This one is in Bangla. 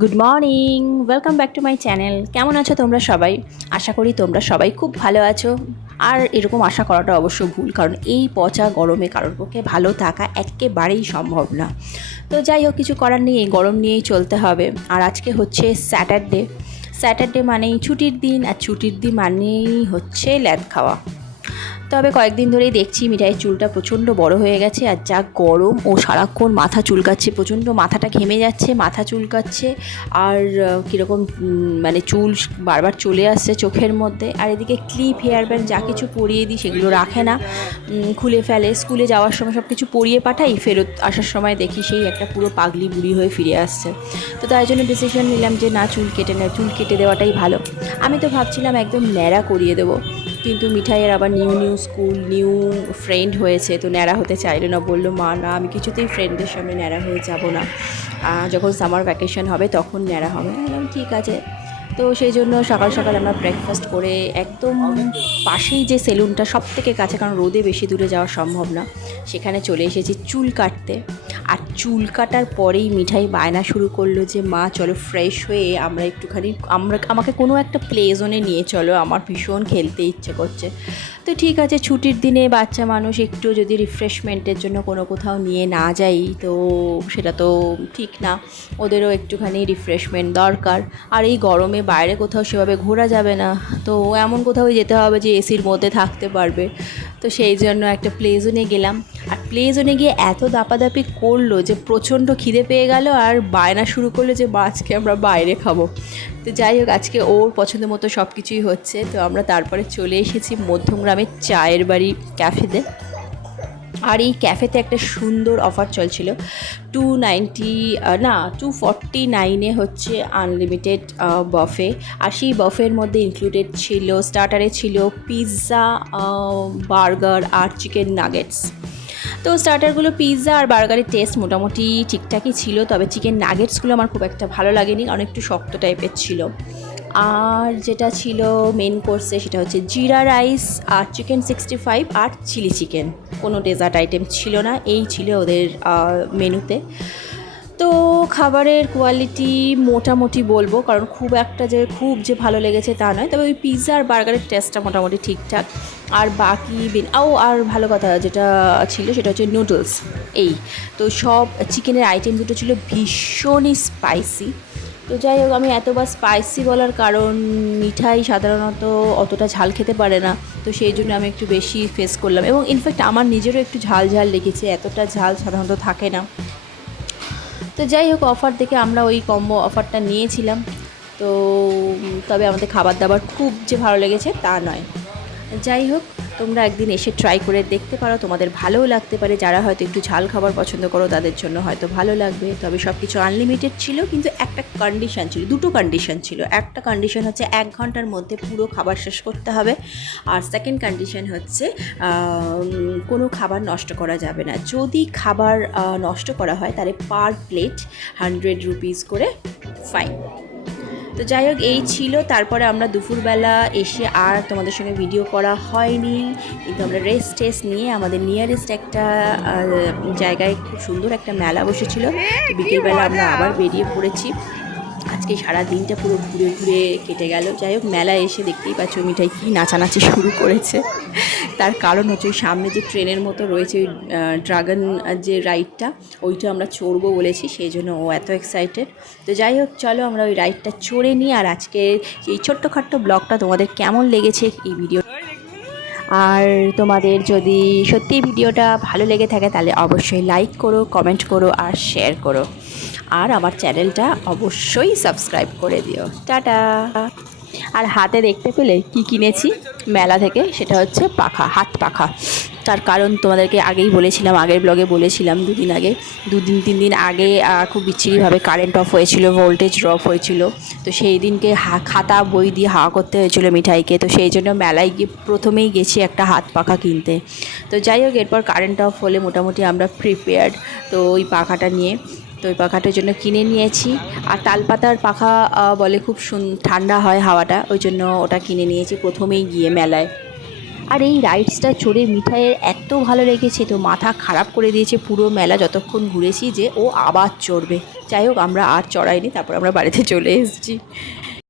Good morning, welcome back to my channel. কেমন আছো তোমরা সবাই? আশা করি তোমরা সবাই খুব ভালো আছো। আর এরকম আশা করাটা অবশ্য ভুল, কারণ এই পচা গরমে কারোর পক্ষে ভালো থাকা একেবারেই সম্ভব না। তো যাই হোক, কিছু করার নেই, এই গরম নিয়েই চলতে হবে। আর আজকে হচ্ছে স্যাটারডে। স্যাটারডে মানেই ছুটির দিন, আর ছুটির দিন মানেই হচ্ছে ল্যাদ খাওয়া। তবে কয়েকদিন ধরেই দেখছি মিঠাইয়ের চুলটা প্রচণ্ড বড় হয়ে গেছে, আর যা গরম ও সারাক্ষণ মাথা চুলকাচ্ছে, প্রচণ্ড মাথাটা ঘেমে যাচ্ছে, মাথা চুলকাচ্ছে। আর কীরকম মানে চুল বারবার চলে আসছে চোখের মধ্যে। আর এদিকে ক্লিপ, হেয়ার ব্যান্ড যা কিছু পরিয়ে দিই সেগুলো রাখে না, খুলে ফেলে। স্কুলে যাওয়ার সময় সব কিছু পরিয়ে পাঠাই, ফেরত আসার সময় দেখি সেই একটা পুরো পাগলি বুড়ি হয়ে ফিরে আসছে। তো তাই জন্য ডিসিশন নিলাম যে না, চুল কেটে দেওয়াটাই ভালো। আমি তো ভাবছিলাম একদম ন্যাড়া করিয়ে দেবো, কিন্তু মিঠাইয়ের আবার নিউ স্কুল, নিউ ফ্রেন্ড হয়েছে, তো ন্যাড়া হতে চাইলো না। বললো মা না, আমি কিছুতেই ফ্রেন্ডদের সামনে ন্যাড়া হয়ে যাব না, যখন সামার ভ্যাকেশন হবে তখন ন্যাড়া হবে। বললাম ঠিক আছে। তো সেই জন্য সকাল সকাল আমরা ব্রেকফাস্ট করে একদম পাশেই যে সেলুনটা, সব থেকে কাছে, কারণ রোদে বেশি দূরে যাওয়া সম্ভব না, সেখানে চলে এসেছি চুল কাটতে। আর চুল কাটার পরেই মিঠাই বায়না শুরু করলো যে মা চলো ফ্রেশ হয়ে আমরা একটুখানি আমাকে কোনো একটা প্লে জোনে নিয়ে চলো, আমার ভীষণ খেলতে ইচ্ছে করছে। তো ঠিক আছে, ছুটির দিনে বাচ্চা মানুষ একটু যদি রিফ্রেশমেন্টের জন্য কোথাও নিয়ে না যাই, তো সেটা তো ঠিক না। ওদেরও একটুখানি রিফ্রেশমেন্ট দরকার। আর এই গরমে বাইরে কোথাও সেভাবে ঘোরা যাবে না, তো এমন কোথাও যেতে হবে যে এসির মধ্যে থাকতে পারবে। তো সেই জন্য একটা প্লে জোনে গেলাম। আর প্লে জোনে গিয়ে এত দাপাদাপি করলো যে প্রচণ্ড খিদে পেয়ে গেল, আর বায়না শুরু করলো যে আজকে আমরা বাইরে খাবো। তো যাই হোক, আজকে ওর পছন্দ মতো সব কিছুই হচ্ছে। তো আমরা তারপরে চলে এসেছি মধ্যমগ্রামের চায়ের বাড়ি ক্যাফেতে। আর এই ক্যাফেতে একটা সুন্দর অফার চলছিল, 249 হচ্ছে আনলিমিটেড বফে। আর সেই বফের মধ্যে ইনক্লুডেড ছিল, স্টার্টারে ছিল পিৎজা, বার্গার আর চিকেন নাগেটস। তো স্টার্টারগুলো, পিৎজা আর বার্গারের টেস্ট মোটামুটি ঠিকঠাকই ছিল, তবে চিকেন নাগেটসগুলো আমার খুব একটা ভালো লাগেনি, কারণ একটু শক্ত টাইপের ছিল। আর যেটা ছিল মেন কোর্সে, সেটা হচ্ছে জিরা রাইস আর চিকেন 65 আর চিলি চিকেন। কোনো ডেজার্ট আইটেম ছিল না, এই ছিল ওদের মেনুতে। তো খাবারের কোয়ালিটি মোটামুটি বলবো, কারণ খুব যে ভালো লেগেছে তা নয়, তবে ওই পিৎজা আর বার্গারের টেস্টটা মোটামুটি ঠিকঠাক। আর বাকি আর ভালো কথা যেটা ছিল সেটা হচ্ছে নুডলস। এই তো সব চিকেনের আইটেম দুটো ছিল ভীষণই স্পাইসি। তো যাই হোক, আমি এতবার স্পাইসি বলার কারণ, মিঠাই সাধারণত অতটা ঝাল খেতে পারে না, তো সেই জন্য আমি একটু বেশি ফেস করলাম। এবং ইনফ্যাক্ট আমার নিজেরও একটু ঝাল লেগেছে, এতটা ঝাল সাধারণত থাকে না। তো যাই হোক, অফার দেখে আমরা ওই কম্বো অফারটা নিয়েছিলাম। তো তবে আমাদের খাবার দাবার খুব যে ভালো লেগেছে তা নয়। যাই হোক, তোমরা একদিন এসে ট্রাই করে দেখতে পারো, তোমাদের ভালোও লাগতে পারে। যারা হয়তো একটু ঝাল খাবার পছন্দ করো তাদের জন্য হয়তো ভালো লাগবে। তবে সব কিছু আনলিমিটেড ছিল, কিন্তু একটা কন্ডিশন ছিল, দুটো কন্ডিশন ছিল। একটা কন্ডিশন হচ্ছে 1 ঘন্টার মধ্যে পুরো খাবার শেষ করতে হবে। আর সেকেন্ড কন্ডিশন হচ্ছে কোনো খাবার নষ্ট করা যাবে না। যদি খাবার নষ্ট করা হয় তাহলে পার প্লেট 100 রুপিস করে ফাইন। তো যাই হোক, এই ছিল। তারপরে আমরা দুপুরবেলা এসে আর তোমাদের সঙ্গে ভিডিও করা হয়নি, কিন্তু আমরা রেস্ট নিয়ে আমাদের নিয়ারেস্ট একটা জায়গায় খুব সুন্দর একটা মেলা বসেছিল। বিকেলবেলা আমরা আবার বেরিয়ে পড়েছি। আজকে সারা দিনটা পুরো ঘুরে কেটে গেল। যাই হোক, মেলায় এসে দেখতেই পাচ্ছ মিঠাই কী নাচানাচি শুরু করেছে। তার কারণ হচ্ছে ওই সামনে যে ট্রেনের মতো রয়েছে, ওই ড্রাগন যে রাইডটা, ওইটা আমরা চড়বো বলেছি, সেই জন্য ও এত এক্সাইটেড। তো যাই হোক, চলো আমরা ওই রাইডটা চড়ে নিই। আর আজকে এই ছোট্টখাট্ট ব্লগটা তোমাদের কেমন লেগেছে এই ভিডিও, আর তোমাদের যদি সত্যি ভিডিওটা ভালো লেগে থাকে তাহলে অবশ্যই লাইক করো, কমেন্ট করো আর শেয়ার করো। আর আমার চ্যানেলটা অবশ্যই সাবস্ক্রাইব করে দিও। টাটা। আর হাতে দেখতে পেলে কি কিনেছি মেলা থেকে, সেটা হচ্ছে পাখা, হাত পাখা। তার কারণ তোমাদেরকে আগেই বলেছিলাম, আগের ব্লগে বলেছিলাম, 3 দিন আগে খুব বিচ্ছিরিভাবে কারেন্ট অফ হয়েছিল, ভোল্টেজ ড্রপ হয়েছিল। তো সেই দিনকে খাতা বই দিয়ে হাওয়া করতে হয়েছিল মিঠাইকে। তো সেই জন্য মেলায় গিয়ে প্রথমেই গেছি একটা হাত পাখা কিনতে। তো যাই হোক, এরপর কারেন্ট অফ হলে মোটামুটি আমরা প্রিপেয়ার্ড তো ওই পাখাটা নিয়ে। তো ওই পাখাটার জন্য কিনে নিয়েছি। আর তালপাতার পাখা বলে খুব ঠান্ডা হয় হাওয়াটা, ওই জন্য ওটা কিনে নিয়েছি প্রথমেই গিয়ে মেলায়। আর এই রাইডসটা চড়ে মিঠাইয়ের এত ভালো লেগেছে, তো মাথা খারাপ করে দিয়েছে পুরো মেলা যতক্ষণ ঘুরেছি, যে ও আবার চড়বে। যাই হোক, আমরা আর চড়াইনি, তারপর আমরা বাড়িতে চলে এসেছি।